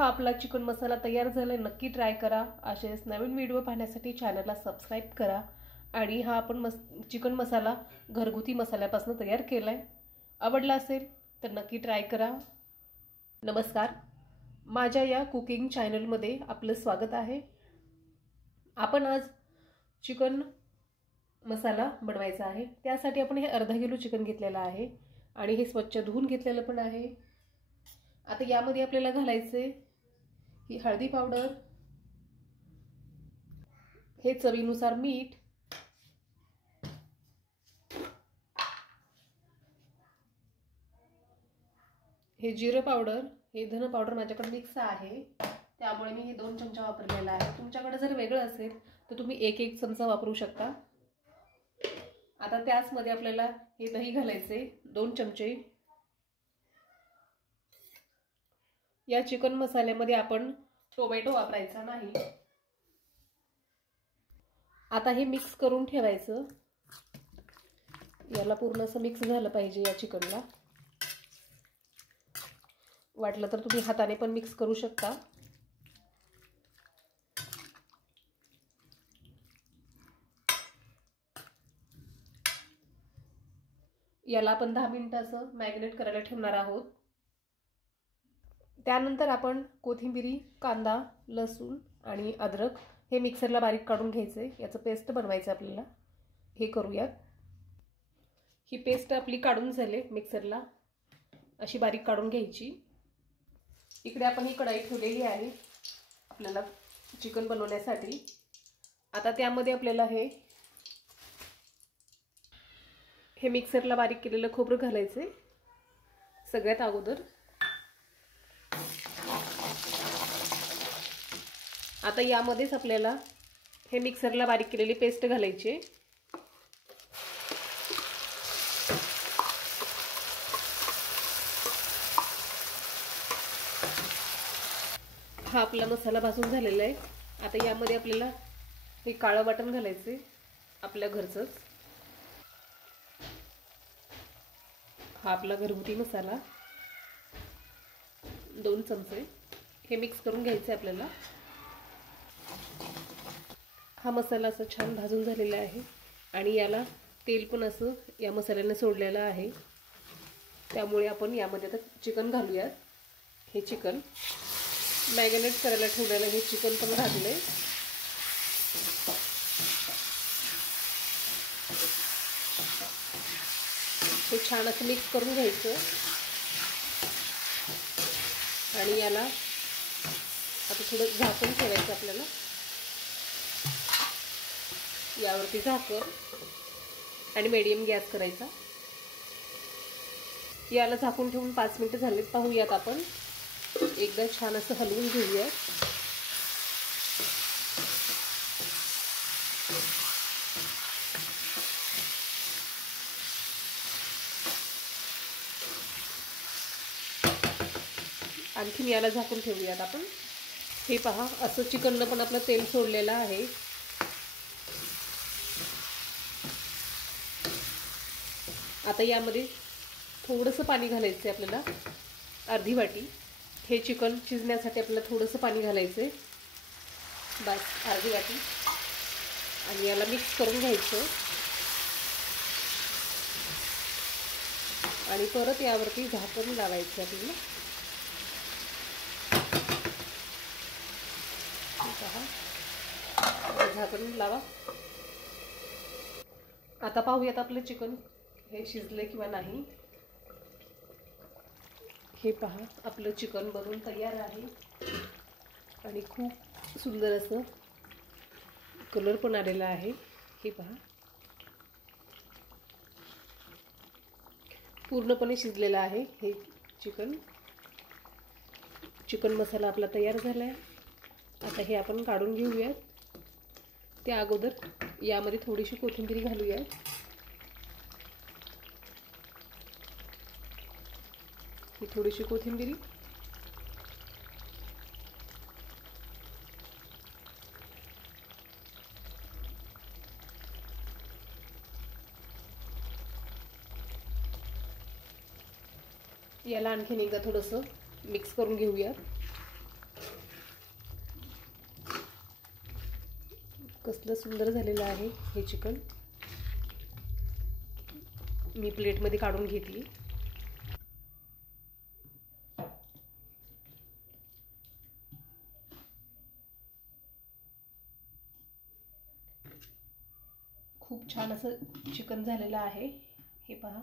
हा आपला चिकन मसाला तयार झालाय, नक्की ट्राय करा। असेच नवीन व्हिडिओ पाहण्यासाठी चॅनलला सबस्क्राइब करा। आणि हा आपण चिकन मसाला घरगुती मसाल्यापासून तयार केलाय। आवडला असेल तर नक्की ट्राय करा। नमस्कार, माझ्या या कुकिंग चॅनलमध्ये आपलं स्वागत आहे। आपण आज चिकन मसाला बनवायचा आहे। त्यासाठी आपण हे अर्धा किलो चिकन घेतलेलं आहे आणि हे स्वच्छ धुवून घेतलेलं पण आहे। आता यामध्ये आपल्याला घालायचे ही हळदी पावडर, हे चवीनुसार मीठ, हे जिरे पावडर, हे धन पावडर माझ्याकडे मिक्स आहे त्यामुळे मी हे 2 चमचा वापरलेला आहे। तुमच्याकडे जर वेगळं असेल तर तुम्ही 1-1 चमचा वापरू शकता। आता त्याच मध्ये आपल्याला हे दही घालायचे 2 चमचे। या चिकन मसाल्यामध्ये आपण टोमॅटो वापरायचा नाही। आता हे मिक्स करून ठेवायचं। याला पूर्ण असं मिक्स झालं पाहिजे या चिकनला। वाटलं तर तुम्ही हाताने पण मिक्स करू शकता। याला आपण 10 मिनिटं असं मॅरिनेट करायला ठेवणार आहोत। त्यानंतर आपण कोथिंबीर, कांदा, लसूण आणि अद्रक हे मिक्सरला बारीक काढून घ्यायचे। याचं पेस्ट बनवायचं आपल्याला। हे करूयात। ही पेस्ट आपली काढून झाली मिक्सरला, अशी बारीक काढून घ्यायची। इकडे आपण ही कढई ठेवलेली आहे आपल्याला चिकन बनवण्यासाठी। आता त्यामध्ये आपल्याला हे मिक्सरला बारीक केलेलं खोबरं घालायचे सगळ्यात अगोदर। आता यामध्येच आपल्याला हे मिक्सरला बारीक केलेली पेस्ट घालायची। हा आपला मसाला भाजून झालेला आहे। आता यामध्ये आपल्याला हे काळं वाटण घालायचे आपल्या घरचंच। हा आपला घरगुती मसाला 2 चमचे हे मिक्स करून घ्यायचे आपल्याला। हा मसाला असं छान भाजून झालेला आहे आणि याला तेल पण असं या मसाल्याने सोडलेलं आहे। त्यामुळे आपण यामध्ये आता चिकन घालूयात। हे चिकन मॅरिनेट करायला ठेवलेलं हे चिकन पण घातले। हे छान असं मिक्स करून घ्यायचं आणि याला आता थोडं झाकून ठेवायचं आपल्याला। यावरती झाकण आणि मीडियम गॅस करायचा। याला झाकून ठेवून 5 मिनिटं झालेत। पाहूयात आपण एकदा छान असं हलवून घेऊया। आणखीन याला झाकून ठेवूयात आपण। हे पहा, असं चिकननं पण आपलं तेल सोडलेलं आहे। आता यामध्ये थोडंसं पाणी घालायचं आपल्याला, अर्धी वाटी। हे चिकन शिजण्यासाठी आपल्याला थोडंसं पाणी घालायचं, बस अर्धी वाटी। आणि याला मिक्स करून घ्यायचं आणि परत यावरती झाकण लावायचं आपल्याला। झाकण लावा। आता पाहूयात आपलं चिकन हे शिजले किंवा नाही। हे पहा, आपलं चिकन बनवून तयार आहे आणि खूप सुंदर असं कलर पण आलेला आहे। हे पहा, पूर्णपणे शिजलेलं आहे हे चिकन। चिकन मसाला आपला तयार झाला आहे। आता हे आपण काढून घेऊयात। त्या अगोदर यामध्ये थोडीशी कोथिंबीर घालूयात। ही थोडीशी कोथिंबीर, याला आणखीन एकदा थोडंसं मिक्स करून घेऊयात। कसलं सुंदर झालेलं आहे हे चिकन. मी प्लेटमध्ये काढून घेतली. खूप छान असं चिकन झालेलं आहे. हे पहा.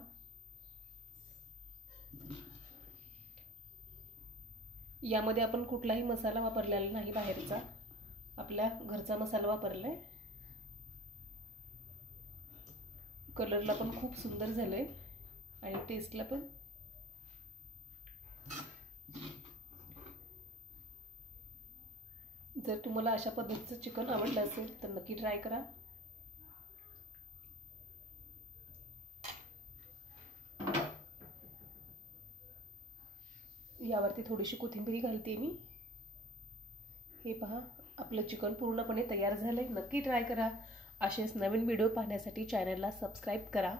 यामध्ये आपण कुठलाही मसाला वापरलेला नाही बाहेरचा, आपल्या घरचा मसाला वापरलाय. कलरला पण खूप सुंदर झालंय आणि टेस्टला पण. जर तुम्हाला अशा पद्धतीचं चिकन आवडलं असेल तर नक्की ट्राय करा. यावरती थोडीशी कोथिंबीर घालते मी. हे पहा, आपलं चिकन पूर्णपणे तयार झालंय. नक्की ट्राय करा. असेच नवीन व्हिडिओ पाहण्यासाठी चॅनलला सबस्क्राईब करा.